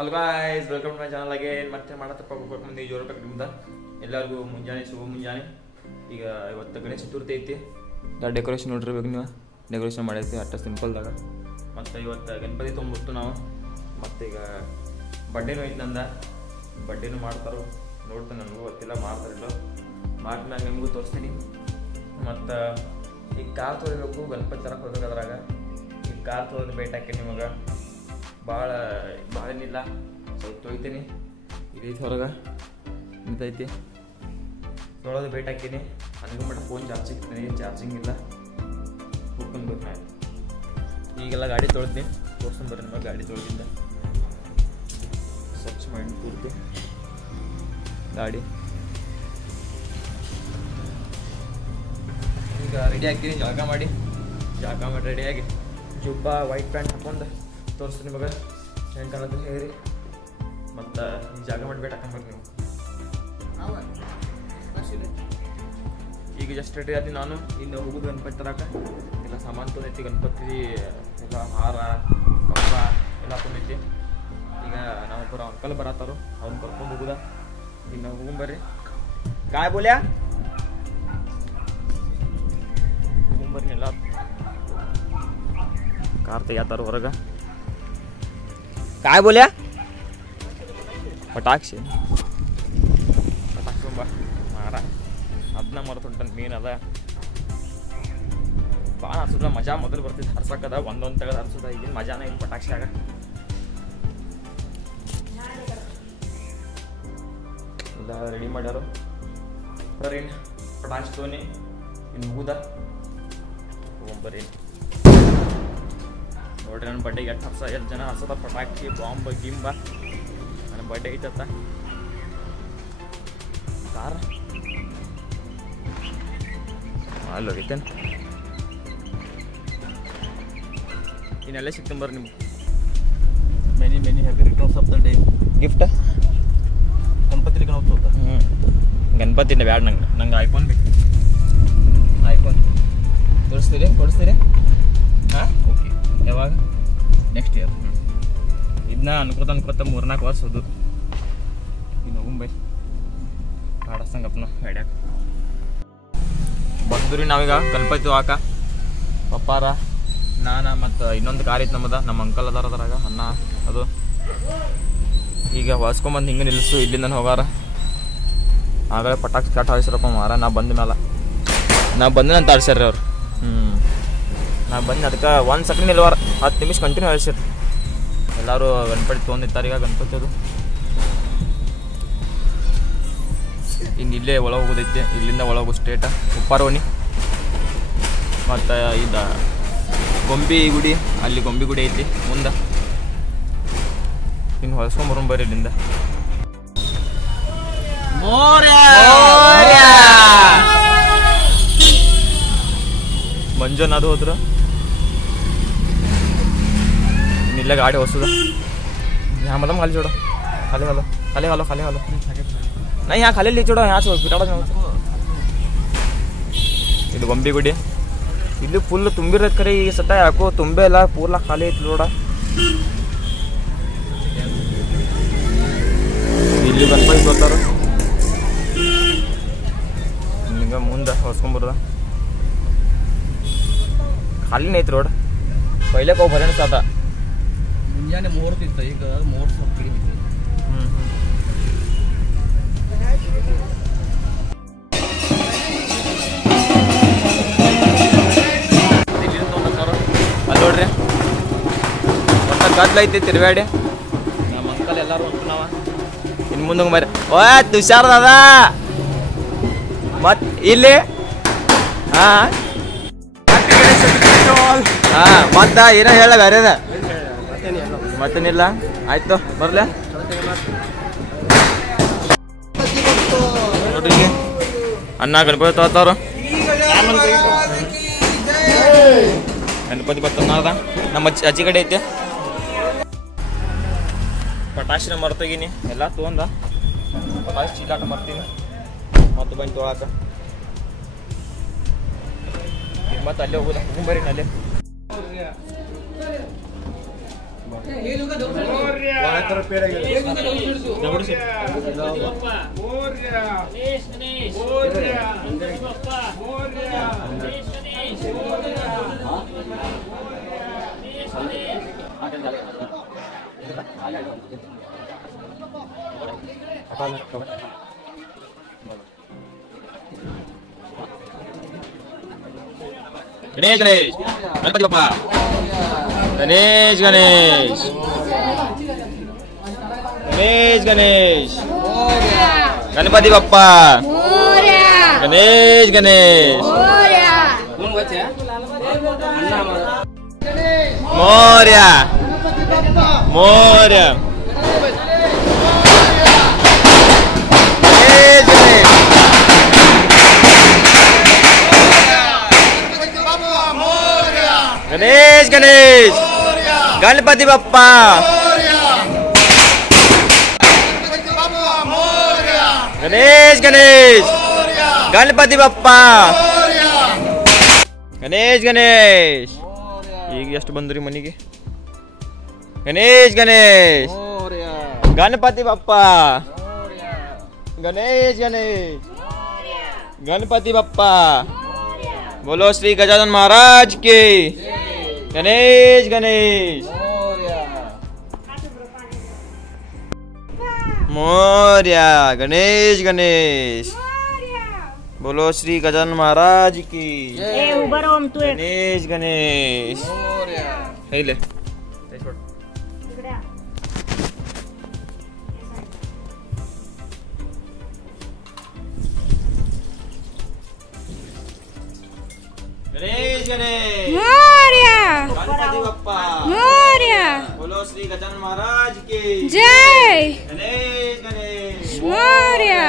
Hello guys, welcome to my channel again. ಮತ್ತೆ ಮಾಡತ್ತಪ್ಪ ಮುಂದೆ ಜೋರ ನಿಮ್ದ ಎಲ್ಲರಿಗೂ ಮುಂಜಾನೆ ಶುಭ ಮುಂಜಾನೆ. ಈಗ ಇವತ್ತು ಗಣೇಶ ಚತುರ್ಥಿ ಐತಿ. ಡೆಕೋರೇಷನ್ ನೋಡಿರ್ಬೇಕು ನೀವು, ಡೆಕೋರೇಷನ್ ಮಾಡೈತಿ ಅಷ್ಟ ಸಿಂಪಲ್ದಾಗ. ಮತ್ತು ಇವತ್ತು ಗಣಪತಿ ತೊಗೊಂಡ್ಬಿಟ್ಟು ನಾವು ಮತ್ತು ಈಗ ಬಡ್ಡೇನೂ ಐತಿ. ನಂದ ಬಡ್ಡೇನೂ ಮಾಡ್ತಾರೋ ನೋಡ್ತೀನಿ, ನನಗೂ ಗೊತ್ತಿಲ್ಲ ಮಾಡ್ತಾರಿಲ್ಲೋ. ಮಾಡ್ಮೇಲೆ ನಿಮಗೂ ತೋರಿಸ್ತೀನಿ. ಮತ್ತು ಈಗ ಕಾರ್ ತೊಳಿಬೇಕು, ಗಣಪತಿ ತರಕ್ಕೆ ಹೋಗ್ಬೇಕು. ಅದ್ರಾಗ ಈಗ ಕಾರ್ ತೊಳೆದು ಭೇಟಿ ಹಾಕಿ ನಿಮಗೆ ಭಾಳ ಏನಿಲ್ಲ, ಸ್ವಲ್ಪ ತೊಳಿತೀನಿ. ಇದೈತಿ ಹೊರಗೆ ನಿಂತೈತಿ, ತೊಳೆದು ಭೇಟಿ ಹಾಕೀನಿ. ನನಗೂ ಮಟ್ಟ ಫೋನ್ ಚಾರ್ಜಿಂಗ್ ಇಲ್ಲ, ಹೋಗ್ಕೊಂಡ್ಬೇಕು ನಾನು. ಈಗೆಲ್ಲ ಗಾಡಿ ತೊಳ್ತೀನಿ, ತೋರಿಸ್ಕೊಂಡ್ಬರ್ರಿ ನಿಮಗೆ ಗಾಡಿ ತೊಳೆದಿಂದ. ಸ್ವಚ್ಛ ಮಾಡಿ ಕೂರ್ತು ಗಾಡಿ. ಈಗ ರೆಡಿ ಹಾಕ್ತೀನಿ, ಜಾಗ ಮಾಡಿ ರೆಡಿಯಾಗಿ ಜುಬ್ಬ ವೈಟ್ ಪ್ಯಾಂಟ್ ಹಾಕೊಂಡು ತೋರಿಸ್ತೀನಿ ನಿಮಗೆ ಹೆಂಗೆ ಕಾಣೋದು ಹೇಳಿ. ಮತ್ತು ಈ ಜಾಗ ಮಾಡಿ ಬೇಡ ಹಾಕೊಂಡ್ಬೇಕು ನೀವು. ಈಗ ಜಸ್ಟ್ ರೆಡಿ ಆಯ್ತು ನಾನು. ಇನ್ನು ಹೋಗೋದು ಗಣಪತಿ ತರಕ ಎಲ್ಲ ಸಾಮಾನು ತೊಂದೈತಿ. ಗಣಪತಿ ಎಲ್ಲ ಹಾರ ಕಪ್ಪ ಎಲ್ಲ ತೊಂದೈತಿ. ಈಗ ನಾವೊಬ್ಬರು ಅಂಕಲ್ ಬರತ್ತಾರೋ, ಅವ್ನು ಕರ್ಕೊಂಡು ಹೋಗುದ. ಇನ್ನು ಹೋಗ್ಬರ್ರಿ. ಕಾಯ್ ಬೋಲ್ಯಾ ಹೋಗ್ಬರ್ರಿ. ಎಲ್ಲ ಕಾರ್ ತೆಗಿತಾರ ಹೊರಗೆ. काय बोल्या ಪಟಾಕ್ಷಿ ಬಾ ಮಾರ. ಅದನ್ನ ಮರೆತುಂಟ ಮೀನ್ ಅದ ಭಾಳ ಹರ್ಸೋದ ಮಜಾ. ಮೊದಲು ಬರ್ತಿದ್ದು ಹರ್ಸಕ್ಕದ ಒಂದೊಂದು ತೆಗೆದು ಹರ್ಸೋದ. ಈಗಿನ ಮಜಾನ ಈಗ ಪಟಾಕ್ಷಿ ಆಗ ಎಲ್ಲ ರೆಡಿ ಮಾಡ್ಯಾರು. ಬರ್ರಿ ಪಟಾಕ್ಷಿ ತೋನಿ ಇನ್ನು ಮುಗುದ ಬರ್ರಿ. ನೋಡ್ರಿ ನನ್ನ ಬಡ್ಡೆಗೆ ಎಷ್ಟು ಜನ ಹರ್ಸದ ಪಟಾಕಿ ಬಾಂಬ್ ಗಿಂಬ. ನನ್ನ ಬಡ್ಡೆ ಐತತ್ತ ಕಾರ ಅಲ್ಲಿ ಹೋಗೈತೇನು. ಇನ್ನೆಲ್ಲ ಸಿಕ್ತಂಬರ್ರಿ ನಿಮ್ಗೆ. Many happy returns of the day gift Ganapati ಹೋಗ್ತದ. ಗಣಪತಿನ ಬ್ಯಾಡ ನಂಗೆ ಐಫೋನ್ ಬೇಕು. ಐಫೋನ್ ಕೊಡಿಸ್ತೀರಿ ಹಾಂ ಓಕೆ. ಯಾವಾಗ? Next year. ಇದನ್ನ ಅನ್ಕೋತ 3-4 ವರ್ಷ ಹೋದು. ಇನ್ನು ಹೋಗುಂಬೈ ಕಾಡಸ್ತಂಗಪ್ಪನ ಹೇಳ್ಯಾಕ ಬಂದ್ರಿ ನಾವೀಗ ಗಣಪತಿ ಹೋಗಾಕ. ಪಪ್ಪಾರ ನಾನು ಮತ್ತು ಇನ್ನೊಂದು ಕಾರ್ ಐತೆ ನಮ್ಮದ, ನಮ್ಮ ಅಂಕಲ್ ಅದಾರದ್ರಾಗ ಅನ್ನ ಅದು. ಈಗ ಹೊಸ್ಕೊಂಬಂದು ಹಿಂಗೆ ನಿಲ್ಲಿಸು, ಇಲ್ಲಿಂದ ಹೋಗಾರ. ಆಗಲೇ ಪಟಾಕಿ ಸ್ಟಾರ್ಟ್ ಹಾಯಿಸ್ರಪ್ಪ ಮಾರ. ನಾ ಬಂದ ಮೇಲೆ ಅಂತ ಆಡ್ಸ್ಯಾರ್ರಿ ಅವ್ರು. ನಾ ಬಂದು ಅದಕ್ಕೆ 1 ಸೆಕೆಂಡ್ ನಿಲ್ವಾರ 10 ನಿಮಿಷ ಕಂಟಿನ್ಯೂ ಹೇಳ್ಸಿರಿ. ಎಲ್ಲರೂ ಗಣಪತಿ ತೊಗೊಂಡಿರ್ತಾರೆ. ಈಗ ಗಣಪತಿ ಅದು ಇನ್ನು ಇಲ್ಲೇ ಒಳಗೆ ಹೋಗೋದೈತಿ. ಇಲ್ಲಿಂದ ಒಳಗೆ ಸ್ಟೇಟ ಉಪ್ಪಾರೋಣಿ ಮತ್ತು ಇದು ಗೊಂಬಿ ಗುಡಿ, ಅಲ್ಲಿ ಗೊಂಬಿ ಗುಡಿ ಐತಿ ಮುಂದೆ. ಇನ್ನು ಹೊಲ್ಸ್ಕೊಂಬರ್ರಿ ಇಲ್ಲಿಂದ. ಮಂಜುನಾಥ್ ಹೋದ್ರು. ಇನ್ನಿಲ್ಲ ಗಾಡಿ ಹೊಸದ. यहाँ मतलब खाली छोड़ो, खाली हालो नहीं, यहाँ खाली ले छोड़ो. यहाँ से बिटाड़ा ಇದು ಗೊಂಬಿ ಗುಡಿ. ಇಲ್ಲಿ ಫುಲ್ ತುಂಬಿರೋದು ಕರೆ. ಈ ಸತ ಯಾಕೋ ತುಂಬೆ ಇಲ್ಲ, ಪೂರ್ಲ ಖಾಲಿ ಐತಿ ನೋಡ. ಇಲ್ಲಿ ಗಣಪತಿ ಬರ್ತಾರ. ಹಿಂಗ ಮುಂದೆ ಹೊಸ್ಕೊಂಬರ್ದ. ಖಾಲಿನ ಐತಿ ರೋಡ್. ಪೈಲೆ ಹೋಗಿ ಬರೋಣ ಸಾತ. ಮುಂಜಾನೆ 3 ಇತ್ತು, ಈಗ 3 ಸ್ವಲ್ಪ ಕಡಿಮೆ ಐತಿ. ಅಲ್ಲಿ ನೋಡ್ರಿ ಒಟ್ಟ ಗದ್ಲೈತಿ ತಿರ್ಗಾಡಿ. ನಮ್ಮ ಅಂಕಲ್ ಎಲ್ಲರೂ ಉಂಟು. ನಾವ ಇನ್ನು ಮುಂದೆ ಬರ್ರಿ. ಓ ತುಷಾರದ ಮತ್ ಇಲ್ಲಿ ಹಾಂ ಮತ್ತ ಏನೋ ಹೇಳಗ ಅರೇದ ಮತ್ತೇನಿಲ್ಲ. ಆಯ್ತು ಬರ್ಲೆ ನೋಡ್ರಿ. ಅನ್ನ ಗಣಪತಿ ತಗೋತಾರ. ಗಣಪತಿ ಬರ್ತದ ನಮ್ಮ ಅಜ್ಜಿ ಕಡೆ ಐತೆ. ಪಟಾಶಿನ ಮರ್ತೋಗಿನಿ ಎಲ್ಲ ತೊಗೊಂಡ. ಪಟಾಶಿ ಚೀಲಾಟ ಮರ್ತೀನಿ ಮತ್ತು ಬಂದು ತೊಳಕ. ಮತ್ತು ಅಲ್ಲೇ ಹೋಗೋದ ಹೋಗ್ಬರ್ರಿ. ಅಲ್ಲೇ ಗಣೇಶ್ ಗಣೇಶ್ ಗಣಪತಿ ಬಪ್ಪ ಗಣೇಶ್ ಗಣೇಶ್ ಗಣೇಶ್ ಗಣೇಶ್ ಗಣಪತಿ ಬಪ್ಪ ಗಣೇಶ್ ಗಣೇಶ್ ಮೋರ್ಯ ಮೋರ್ಯ गणेश गणेश गणपति बप्पा गणेश गणेश गणपति बप्पा गणेश गणेश ಈಗ ಎಷ್ಟು ಬಂದ್ರಿ ಮನೆಗೆ गणेश गणेश गणपति बप्पा गणेश गणेश गणपति बप्पा बोलो श्री गजानन महाराज की गणेश गणेश मोरया गणेश गणेश बोलो श्री गजानन महाराज की गणेश गणेश ले गणेश गणेश मोरया गणपति बप्पा मोरया बोलो श्री गजानन महाराज की जय गणेश गणेश मोरया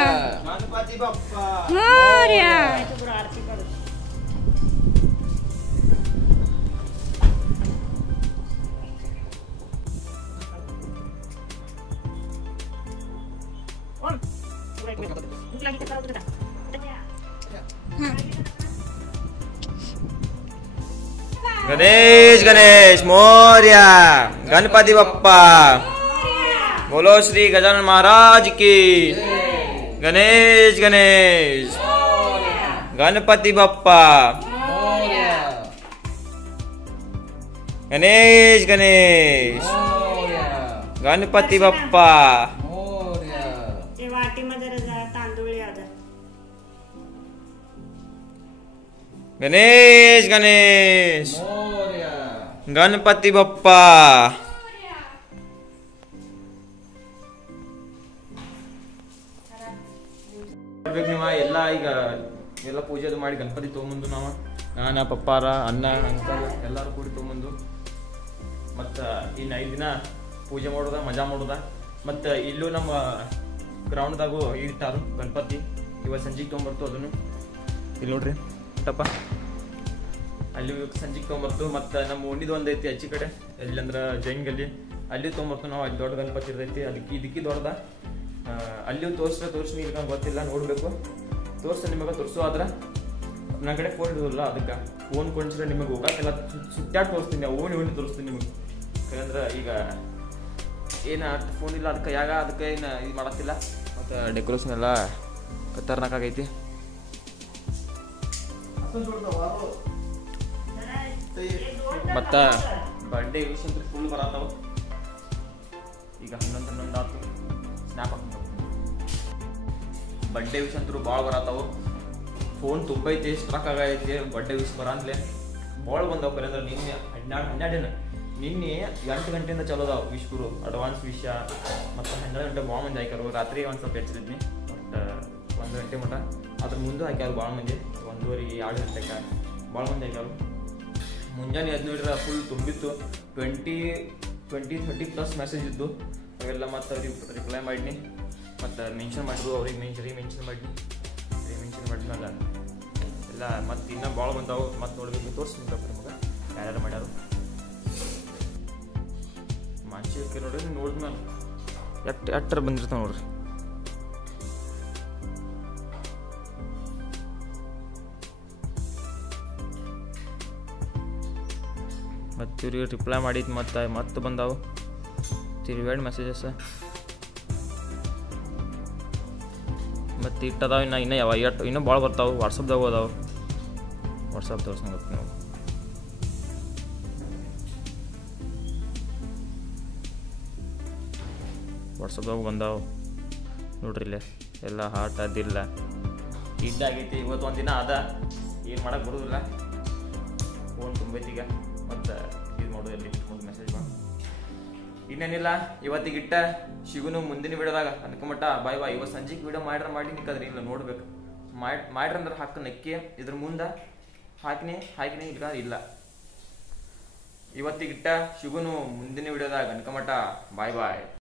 गणपति बप्पा मोरया गणेश गणेश मोरया गणपति बप्पा बोलो श्री गजानन महाराज की गणेश गणेश गणपति बप्पा गणेश गणेश गणपति बप्पा गणेश गणेश गणपति बप्पा ಎಲ್ಲ ಈಗ ಎಲ್ಲ ಪೂಜೆ ಮಾಡಿ ಗಣಪತಿ ತೊಗೊಂಬಂದು ನಾನು ಪಪ್ಪಾರ ಅಣ್ಣ ಅಂಕಲ್ ಎಲ್ಲರೂ ಕೂಡಿ ತೊಗೊಂಬಂದು ಮತ್ತು ಇನ್ನು 5 ದಿನ ಪೂಜೆ ಮಾಡೋದ ಮಜಾ ಮಾಡೋದ ಮತ್ತು ಇಲ್ಲೂ ನಮ್ಮ ಗ್ರೌಂಡ್ದಾಗೂ ಇಟ್ಟಾರು ಗಣಪತಿ ಇವತ್ತು ಸಂಜೆಗೆ ತೊಗೊಂಬರ್ತು ಅದನ್ನು ಇಲ್ಲಿ ನೋಡ್ರಿ ಟಪ್ಪ ಅಲ್ಲಿ ಸಂಜೆಗೆ ತೊಗೊಂಬರ್ತು ಮತ್ತು ನಮ್ಮ ಉಂಡಿದ ಒಂದು ಐತಿ ಆಚೆ ಕಡೆ ಎಲ್ಲಂದ್ರೆ ಜೈನ್ಗಲ್ಲಿ ಅಲ್ಲಿ ತೊಗೊಂಬರ್ತು ನಾವು ಅಲ್ಲಿ ದೊಡ್ಡ ಗಣಪತಿ ಇರ್ತೈತಿ ಇದಕ್ಕೆ ದೊಡ್ಡದ ಅಲ್ಲಿಯೂ ತೋರಿಸಿ ಈಗ ನಂಗೆ ಗೊತ್ತಿಲ್ಲ ನೋಡಬೇಕು ನಿಮಗೆ ತೋರಿಸೋ ಆದ್ರೆ ನನ್ನ ಕಡೆ ಫೋನ್ ಇರೋದಿಲ್ಲ ಅದಕ್ಕೆ ಫೋನ್ ಕೊಂಡ್ರೆ ನಿಮಗೆ ಹೋಗಕ್ಕೆಲ್ಲ ಸುತ್ತಾಡಿ ತೋರಿಸ್ತೀನಿ ಓಣಿ ತೋರಿಸ್ತೀನಿ ನಿಮಗೆ ಯಾಕಂದ್ರೆ ಈಗ ಏನು ಫೋನ್ ಇಲ್ಲ ಅದಕ್ಕೆ ಅದಕ್ಕೆ ಏನು ಇದು ಮಾಡತ್ತಿಲ್ಲ ಮತ್ತು ಡೆಕೋರೇಷನ್ ಎಲ್ಲ ಖತರ್ನಾಕ್ ಆಗೈತಿ ಮತ್ತು ಬರ್ಡೇ ವಿಶ್ ಅಂತ ಫುಲ್ ಬರತ್ತಾವ ಈಗ 11 ಆಯ್ತು ಸ್ನ್ಯಾಪ್ ಹಾಕ್ತಾವ ಬರ್ಡೇ ವಿಶ್ ಅಂತೂ ಭಾಳ ಬರತ್ತಾವು ಫೋನ್ ತುಂಬ ಐತಿ ಸ್ಟ್ರಕ್ ಆಗೈತಿ ಬರ್ಡೇ ವಿಶ್ ಬರಂದ್ಲೆ ಭಾಳ ಬಂದವು ಕರೆ ಅಂದ್ರೆ ನಿನ್ನೆ 12 ನಿನ್ನೆ 8 ಗಂಟೆಯಿಂದ ಚಲೋ ಅದಾವ ವಿಶ್ ಗುರು ಅಡ್ವಾನ್ಸ್ ವಿಷ ಮತ್ತು 12 ಗಂಟೆ ಭಾಳ ಮಂದಿ ಹಾಕ್ಯಾರು ರಾತ್ರಿ ಒಂದು ಸ್ವಲ್ಪ ಹೆಚ್ಚಿದ್ನಿ ಮತ್ತು 1 ಗಂಟೆ ಮಟ್ಟ ಅದ್ರ ಮುಂದೆ ಹಾಕ್ಯಾರು ಭಾಳ ಮಂದಿ 1:30 2 ಗಂಟೆಗೆ ಭಾಳ ಮಂದಿ ಹಾಕ್ಯಾರು ಮುಂಜಾನೆ ಎದ್ದು ನೋಡಿದ್ರೆ ಫುಲ್ ತುಂಬಿತ್ತು 20-30 ಪ್ಲಸ್ ಮೆಸೇಜ್ ಇದ್ದು ಅವೆಲ್ಲ ಮತ್ತು ಅವ್ರಿಗೆ ರಿಪ್ಲೈ ಮಾಡಿನಿ ಮತ್ತು ಮೆನ್ಷನ್ ಮಾಡಿದ್ರು ಅವ್ರಿಗೆ ಮೆನ್ಷನ್ ಮಾಡಿದ್ಮೇಲೆ ಎಲ್ಲ ಮತ್ತು ಇನ್ನೂ ಭಾಳ ಬಂದಾವು ಮತ್ತು ನೋಡ್ಬೇಕು ತೋರಿಸ್ತೀನಿ ನಿಮಗೆ ಯಾರ್ಯಾರು ಮಾಡ್ಯಾರು ಮಾನಸಿಕ ನೋಡ್ರಿ ನೋಡಿದ್ಮೇಲೆ ಎಟ್ಟರ ಬಂದಿರ್ತಾವೆ ನೋಡ್ರಿ ಮತ್ತು ಇವ್ರಿಗೆ ರಿಪ್ಲೈ ಮಾಡಿದ್ದು ಮತ್ತೆ ಬಂದಾವು ತಿರುಗಾಡಿ ಮೆಸೇಜಸ್ ಮತ್ತು ಇಟ್ಟದಾವ ಇನ್ನೂ ಯಾವ ಇನ್ನೂ ಭಾಳ ಬರ್ತಾವೆ. ವಾಟ್ಸಪ್ದಾಗ ಅದಾವೆ. ವಾಟ್ಸಪ್ ತೋರಿಸ್ಬೇಕು ನಾವು. ವಾಟ್ಸಪ್ದಾಗ ಬಂದಾವೆ ನೋಡ್ರಿ. ಇಲ್ಲೇ ಎಲ್ಲ ಹಾಟ್ ಅದಿಲ್ಲ ಇದ್ದಾಗೈತಿ. ಇವತ್ತು ಒಂದು ದಿನ ಅದ, ಏನು ಮಾಡೋಕ್ಕೆ ಬರೋದಿಲ್ಲ. ಫೋನ್ ತುಂಬೈತಿ ಈಗ. ಮತ್ತು ಇದು ಮಾಡೋದಿಲ್ಲ, ಒಂದು ಮೆಸೇಜ್ ಮಾಡಿ. ಇನ್ನೇನಿಲ್ಲ, ಇವತ್ತಿಗಿಟ್ಟ ಶಿಗುನು ಮುಂದಿನ ವಿಡಿಯೋದಾಗ ಅನ್ಕೊಂಬಿಟ್ಟ ಬಾಯ್ ಬಾಯ್. ಇವತ್ತು ಸಂಜೆಗೆ ವಿಡಿಯೋ ಮಾಡಿ ನಿಕ್ಕದ್ರಿ ಇಲ್ಲ ನೋಡ್ಬೇಕು. ಮಾಡ್ರಂದ್ರೆ ಹಾಕ ನಕ್ಕಿ ಇದ್ರ ಮುಂದೆ ಹಾಕಿನಿ ಇಲ್ಲ. ಇವತ್ತಿಗಿಟ್ಟ ಶಿಗುನು ಮುಂದಿನ ವಿಡಿಯೋದಾಗ ಅನ್ಕೊಂಬಿಟ್ಟ ಬಾಯ್ ಬಾಯ್.